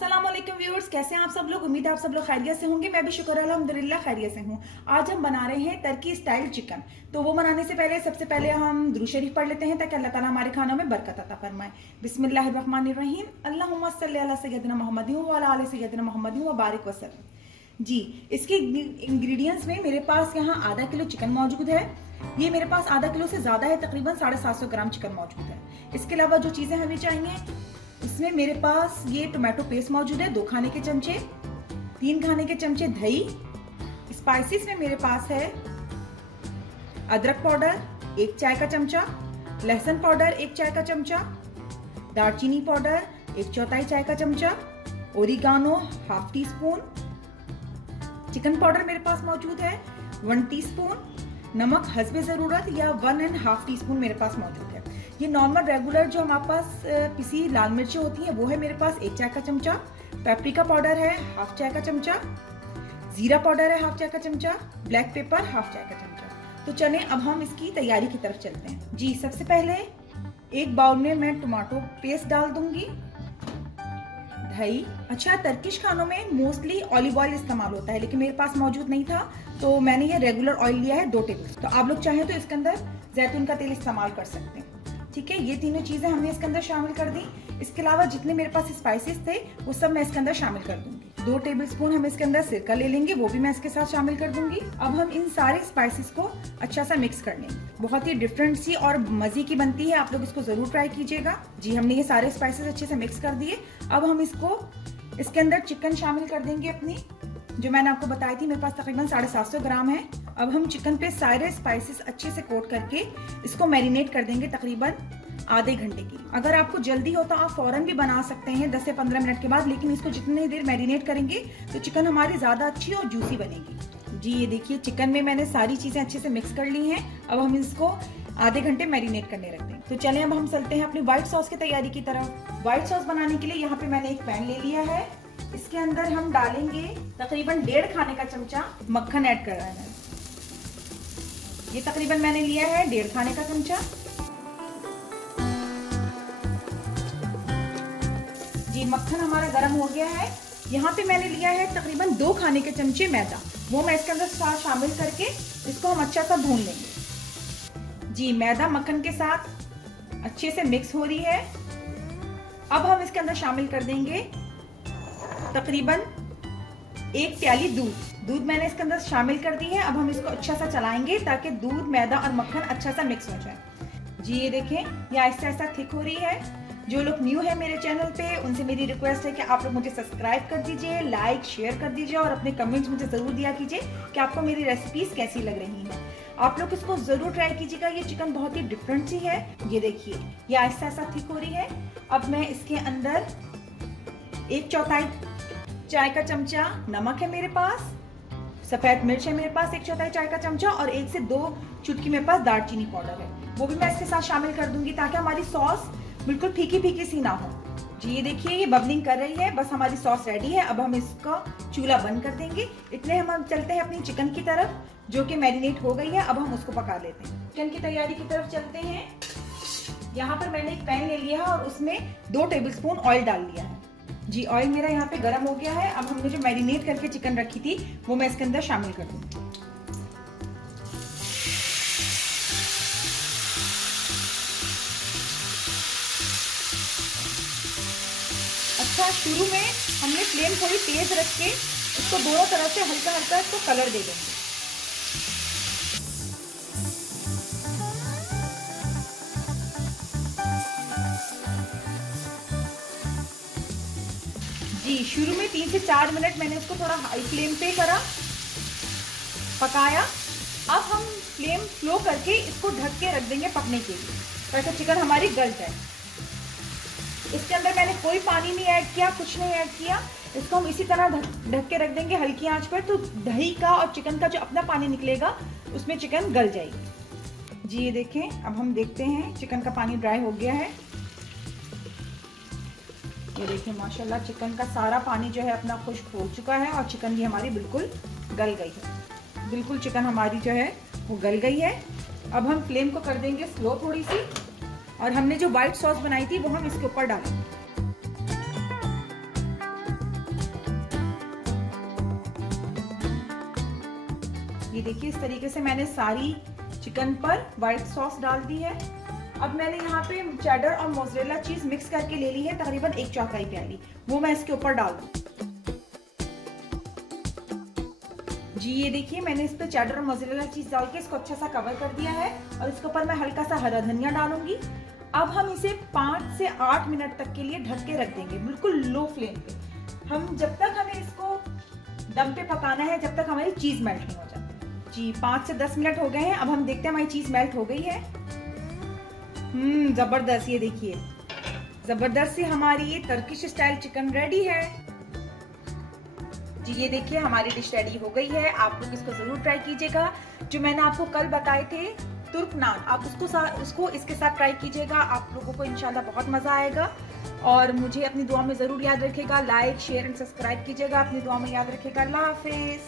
अस्सलाम वालेकुम व्यूअर्स, कैसे हैं आप सब लोग। उम्मीद है आप सब लोग खैरियत से होंगे। मैं भी शुक्र अल्हम्दुलिल्लाह खैरियत से हूँ। आज हम बना रहे हैं टर्की स्टाइल चिकन। तो वो बनाने से पहले सबसे पहले हम दुरूद शरीफ पढ़ लेते हैं ताकि अल्लाह ताला हमारे खानों में बरकत अता फरमाए। बिस्मिल्लाहिर्रहमानिर्रहीम। अल्लाहुम्मा सल्ली अला सय्यदिना मुहम्मदिन व अला आलि सय्यदिना मुहम्मदिन व बारिक वसल्लम। जी, इसके इंग्रेडिएंट्स में मेरे पास यहाँ आधा किलो चिकन मौजूद है। ये मेरे पास आधा किलो से ज्यादा है, तकरीबन 750 ग्राम चिकन मौजूद है। इसके अलावा जो चीजें हमें चाहिए, इसमें मेरे पास ये टोमेटो पेस्ट मौजूद है 2 खाने के चमचे, 3 खाने के चमचे दही। स्पाइसेस में मेरे पास है अदरक पाउडर 1 चाय का चमचा, लहसुन पाउडर 1 चाय का चमचा, दालचीनी पाउडर 1/4 चाय का चमचा, ओरिगानो 1/2 टीस्पून, चिकन पाउडर मेरे पास मौजूद है 1 टीस्पून, नमक हस्बे जरूरत या 1.5 टीस्पून मेरे पास मौजूद है। ये नॉर्मल रेगुलर जो हमारे पास पिसी लाल मिर्चें होती हैं वो है मेरे पास 1 चाय का चमचा, पेपरिका पाउडर है 1/2 चाय का चमचा, जीरा पाउडर है 1/2 चाय का चमचा, ब्लैक पेपर 1/2 चाय का चमचा। तो चलें अब हम इसकी तैयारी की तरफ चलते हैं। जी, सबसे पहले एक बाउल में मैं टमाटो पेस्ट डाल दूंगी, दही। अच्छा, टर्किश खानों में मोस्टली ऑलिव ऑयल इस्तेमाल होता है, लेकिन मेरे पास मौजूद नहीं था तो मैंने ये रेगुलर ऑयल लिया है 2 टेबल। तो आप लोग चाहें तो इसके अंदर जैतून का तेल इस्तेमाल कर सकते हैं। ठीक है, ये तीनों चीजें हमने इसके अंदर शामिल कर दी। इसके अलावा जितने मेरे पास स्पाइसेस थे वो सब मैं इसके अंदर शामिल कर दूंगी। 2 टेबल स्पून हम इसके अंदर सिरका ले लेंगे, वो भी मैं इसके साथ शामिल कर दूंगी। अब हम इन सारे स्पाइसेस को अच्छा सा मिक्स कर लेंगे। बहुत ही डिफरेंट सी और मजे की बनती है, आप लोग इसको जरूर ट्राई कीजिएगा। जी, हमने ये सारे स्पाइसेस अच्छे से मिक्स कर दिए। अब हम इसके अंदर चिकन शामिल कर देंगे अपनी, जो मैंने आपको बताई थी मेरे पास तकरीबन 750 ग्राम है। अब हम चिकन पे सारे स्पाइसेस अच्छे से कोट करके इसको मैरिनेट कर देंगे तकरीबन आधे घंटे की। अगर आपको जल्दी हो तो आप फौरन भी बना सकते हैं 10 से 15 मिनट के बाद, लेकिन इसको जितनी देर मैरिनेट करेंगे तो चिकन हमारी ज्यादा अच्छी और जूसी बनेगी। जी, ये देखिए चिकन में मैंने सारी चीजें अच्छे से मिक्स कर ली हैं। अब हम इसको आधे घंटे मैरिनेट करने रख देंगे। तो चलें अब हम चलते हैं अपनी व्हाइट सॉस की तैयारी की तरफ। व्हाइट सॉस बनाने के लिए यहाँ पे मैंने एक पैन ले लिया है। इसके अंदर हम डालेंगे तकरीबन 1.5 खाने का चमचा मक्खन ऐड कर रहे हैं। ये तकरीबन मैंने लिया है 1.5 खाने का चमचा। जी, मक्खन हमारा गर्म हो गया है। यहाँ पे मैंने लिया है तकरीबन 2 खाने के चमचे मैदा, वो मैं इसके अंदर शामिल करके इसको हम अच्छा सा भून लेंगे। जी, मैदा मक्खन के साथ अच्छे से मिक्स हो रही है। अब हम इसके अंदर शामिल कर देंगे तकरीबन 1 प्याली दूध मैंने इसके अंदर शामिल कर दी है। अब हम इसको अच्छा सा चलाएंगे ताकि दूध, मैदा और मक्खन अच्छा सा मिक्स हो जाए। जी, ये देखें ये आहिस्ता आहिस्ता थिक हो रही है। जो लोग न्यू है मेरे चैनल पे उनसे मेरी रिक्वेस्ट है कि आप लोग मुझे सब्सक्राइब कर दीजिए, लाइक शेयर कर दीजिए और अपने कमेंट्स मुझे जरूर दिया कीजिए कि आपको मेरी रेसिपीज कैसी लग रही हैं। आप लोग इसको जरूर ट्राई कीजिएगा, ये चिकन बहुत ही डिफरेंट सी है। ये देखिए ये आहिस्ता आहिस्ता थिक हो रही है। अब मैं इसके अंदर 1/4 चाय का चमचा नमक है मेरे पास, सफेद मिर्च है मेरे पास 1/4 चाय का चमचा, और 1 से 2 चुटकी मेरे पास दालचीनी पाउडर है, वो भी मैं इसके साथ शामिल कर दूंगी ताकि हमारी सॉस बिल्कुल फीकी फीकी सी ना हो। जी, ये देखिए ये बबलिंग कर रही है, बस हमारी सॉस रेडी है। अब हम इसका चूल्हा बंद कर देंगे। इतने हम चलते हैं अपनी चिकन की तरफ जो कि मैरिनेट हो गई है। अब हम उसको पका लेते हैं। चिकन की तैयारी की तरफ चलते हैं। यहाँ पर मैंने एक पैन ले लिया है और उसमें 2 टेबल स्पून ऑयल डाल लिया है। जी, ऑयल मेरा यहाँ पे गर्म हो गया है। अब हमने जो मैरिनेट करके चिकन रखी थी वो मैं इसके अंदर शामिल कर दूंगी। अच्छा, शुरू में हमने फ्लेम थोड़ी तेज रख के इसको दोनों तरफ से हल्का हल्का इसको कलर दे देंगे। जी, शुरू में 3 से 4 मिनट मैंने इसको थोड़ा हाई फ्लेम पे करा, पकाया। अब हम फ्लेम स्लो करके इसको ढक के रख देंगे पकने के लिए ताकि चिकन हमारी गल जाए। इसके अंदर मैंने कोई पानी नहीं ऐड किया, कुछ नहीं ऐड किया। इसको हम इसी तरह ढक के रख देंगे हल्की आंच पर, तो दही का और चिकन का जो अपना पानी निकलेगा उसमें चिकन गल जाएगी। जी, ये देखें अब हम देखते हैं चिकन का पानी ड्राई हो गया है। ये देखिए माशाल्लाह चिकन का सारा पानी जो है अपना खुश्क हो चुका है और चिकन भी हमारी बिल्कुल गल गई है। बिल्कुल चिकन हमारी जो है वो गल गई है। अब हम फ्लेम को कर देंगे स्लो थोड़ी सी, और हमने जो व्हाइट सॉस बनाई थी वो हम इसके ऊपर डालेंगे। ये देखिए इस तरीके से मैंने सारी चिकन पर व्हाइट सॉस डाल दी है। अब मैंने यहाँ पे चेडर और मोज़रेला चीज मिक्स करके ले ली है, तकरीबन 1 चौथाई प्याली, वो मैं इसके ऊपर डाल दूँ। जी ये देखिए मैंने इस पे चेडर और मोज़रेला चीज डाल के इसको अच्छा सा कवर कर दिया है और इसके ऊपर मैं हल्का सा हरा धनिया डालूंगी। अब हम इसे 5 से 8 मिनट तक के लिए ढक के रख देंगे, बिल्कुल लो फ्लेम पे। हम जब तक हमें इसको दम पे पकाना है जब तक हमारी चीज मेल्ट नहीं हो जाती। जी 5 से 10 मिनट हो गए हैं। अब हम देखते हैं हमारी चीज मेल्ट हो गई है। जबरदस्त, ये देखिए जबरदस्त सी हमारी ये टर्किश स्टाइल चिकन रेडी है। जी ये देखिए हमारी डिश रेडी हो गई है। आप लोग इसको जरूर ट्राई कीजिएगा। जो मैंने आपको कल बताए थे तुर्क नान, आप उसको इसके साथ ट्राई कीजिएगा, आप लोगों को इंशाल्लाह बहुत मजा आएगा। और मुझे अपनी दुआ में जरूर याद रखिएगा, लाइक शेयर एंड सब्सक्राइब कीजिएगा, अपनी दुआ में याद रखिएगा। अल्लाह हाफिज।